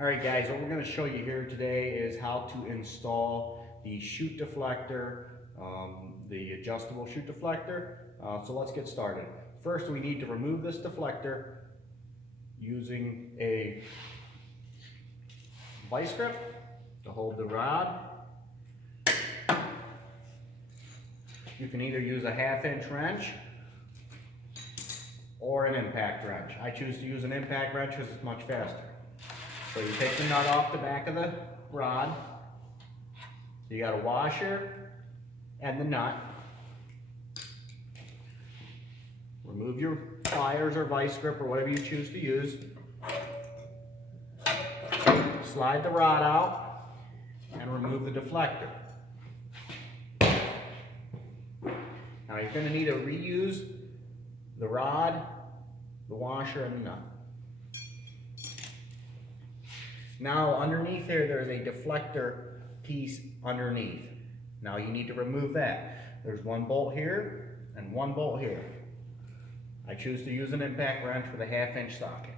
Alright guys, what we're going to show you here today is how to install the chute deflector, the adjustable chute deflector. So let's get started. First we need to remove this deflector using a vice grip to hold the rod. You can either use a 1/2-inch wrench or an impact wrench. I choose to use an impact wrench because it's much faster. So you take the nut off the back of the rod. You got a washer and the nut. Remove your pliers or vice grip or whatever you choose to use. Slide the rod out and remove the deflector. Now you're going to need to reuse the rod, the washer, and the nut. Now underneath there, there's a deflector piece underneath. Now you need to remove that. There's one bolt here and one bolt here. I choose to use an impact wrench with a 1/2-inch socket.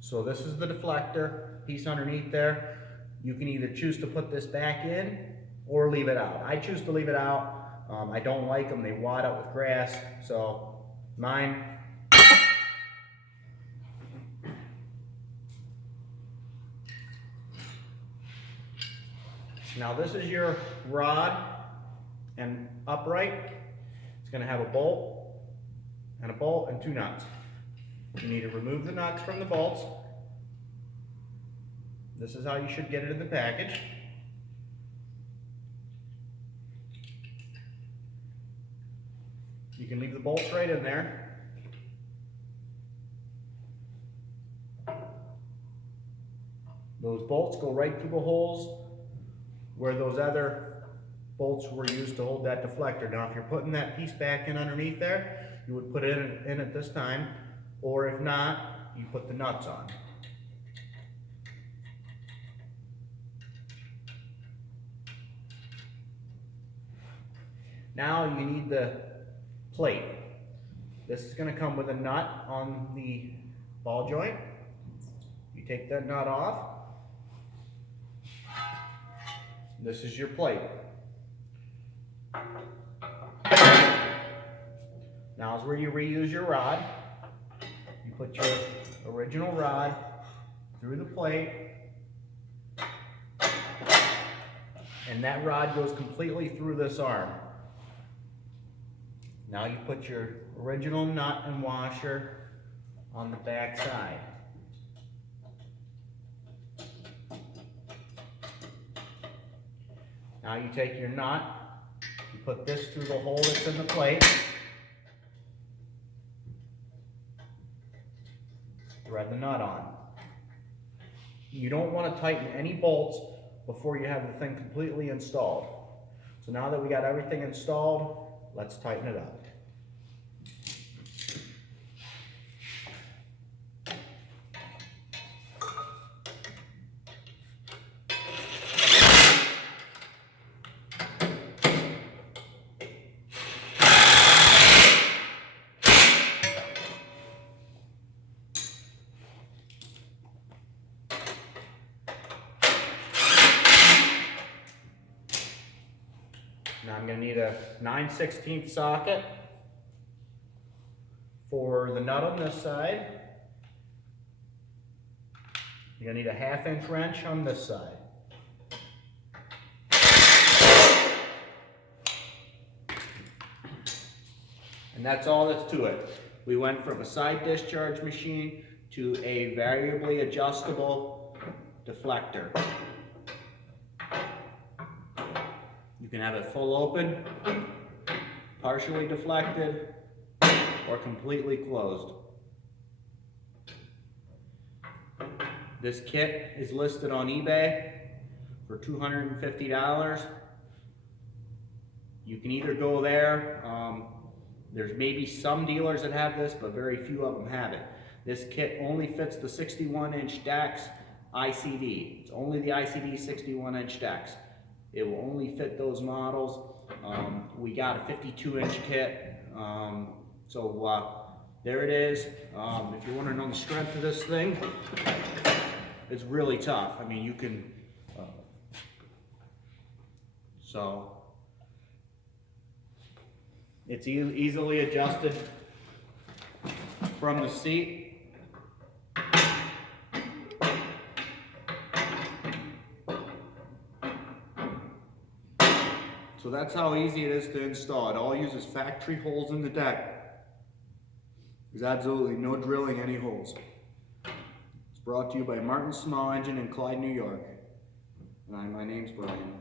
So this is the deflector piece underneath there. You can either choose to put this back in or leave it out. I choose to leave it out. I don't like them, they wad up with grass, so mine. Now this is your rod and upright. It's going to have a bolt and 2 nuts. You need to remove the nuts from the bolts. This is how you should get it in the package. You can leave the bolts right in there. Those bolts go right through the holes where those other bolts were used to hold that deflector. Now if you're putting that piece back in underneath there, you would put it in at this time, or if not, you put the nuts on. Now you need the plate. This is going to come with a nut on the ball joint. You take that nut off. This is your plate. Now is where you reuse your rod. You put your original rod through the plate, and that rod goes completely through this arm. Now you put your original nut and washer on the back side. Now you take your nut, you put this through the hole that's in the plate, thread the nut on. You don't want to tighten any bolts before you have the thing completely installed. So now that we got everything installed, let's tighten it up. Now I'm going to need a 9/16 socket for the nut on this side. You're going to need a 1/2-inch wrench on this side. And that's all that's to it. We went from a side discharge machine to a variably adjustable deflector. You can have it full open, partially deflected, or completely closed. This kit is listed on eBay for $250. You can either go there, there's maybe some dealers that have this, but very few of them have it. This kit only fits the 61-inch decks ICD. It's only the ICD 61-inch decks. It will only fit those models. We got a 52-inch kit. There it is. If you want to know the strength of this thing, it's really tough. I mean, you can, it's easily adjusted from the seat. So that's how easy it is to install. It all uses factory holes in the deck. There's absolutely no drilling any holes. It's brought to you by Martin's Small Engine in Clyde, New York. And my name's Brian.